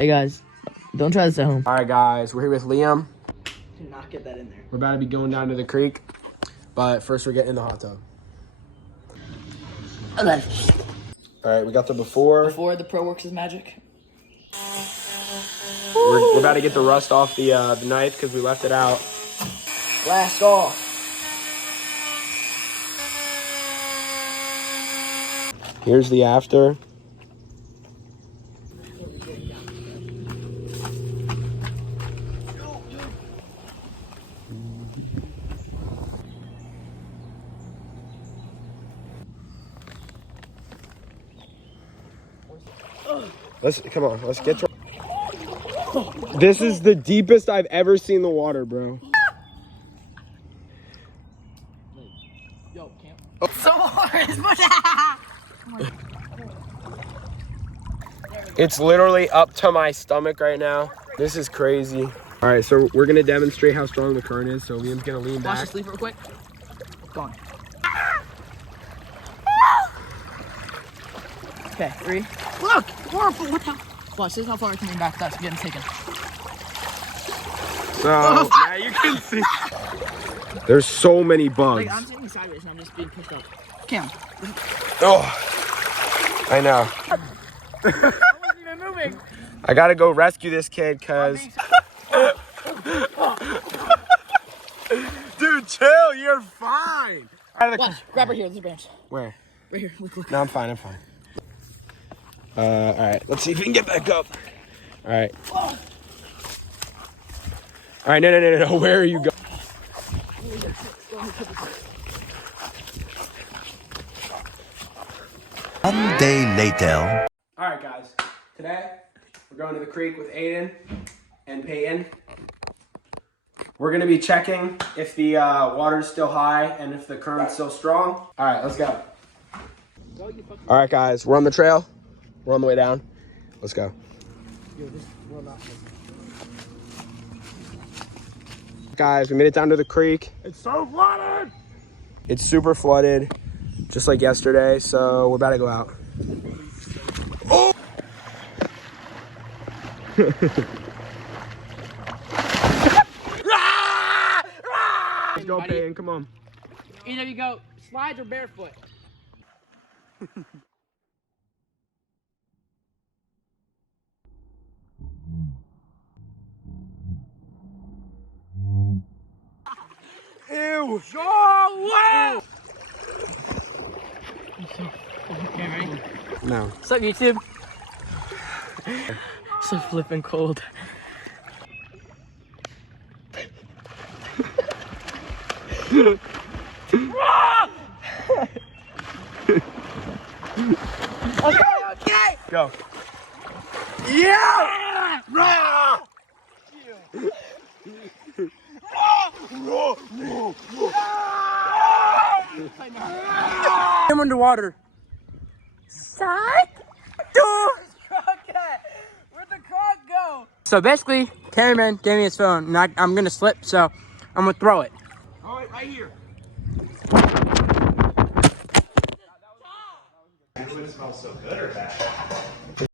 Hey guys, don't try this at home. All right, guys, we're here with Liam. Do not get that in there. We're about to be going down to the creek, but first we're getting in the hot tub. Okay. All right, we got the before. Before the Pro Works is magic. We're about to get the rust off the knife because we left it out. Blast off. Here's the after. Come on, let's get to. This is the deepest I've ever seen the water, bro. Yo, Cam. So hard. It's literally up to my stomach right now. This is crazy. All right, so we're gonna demonstrate how strong the current is. So Liam's gonna lean back. Watch this leaf real quick. Gone. Okay, 3. Look! What the? Watch, this is how far it's coming back without getting taken. So, now you can see. There's so many bugs. Like, I'm sitting sideways and I'm just being pushed up. Cam. Oh, I know. I wasn't even moving. I gotta go rescue this kid, cause. Dude, chill. You're fine. Watch, grab her here. There's a branch. Where? Right here. Look. No, I'm fine. All right. Let's see if we can get back up. All right. All right. No. Where are you going? One day later. All right, guys. Today we're going to the creek with Aiden and Peyton. We're gonna be checking if the water's still high and if the current's still strong. All right, let's go. All right, guys. We're on the trail. We're on the way down. Let's go. Guys, we made it down to the creek. It's so flooded. It's super flooded, just like yesterday. So we're about to go out. Oh! Let's go, Peyton. Come on. Either you go slides or barefoot. Ew! Oh, wow! Okay, ready? No. What's up, YouTube? So flipping cold. Okay. Go. Yeah! I'm underwater. Side? Where'd the croc go? So basically, cameraman gave me his phone, and I'm gonna slip, so I'm gonna throw it. All right, right here. It smells so good or bad?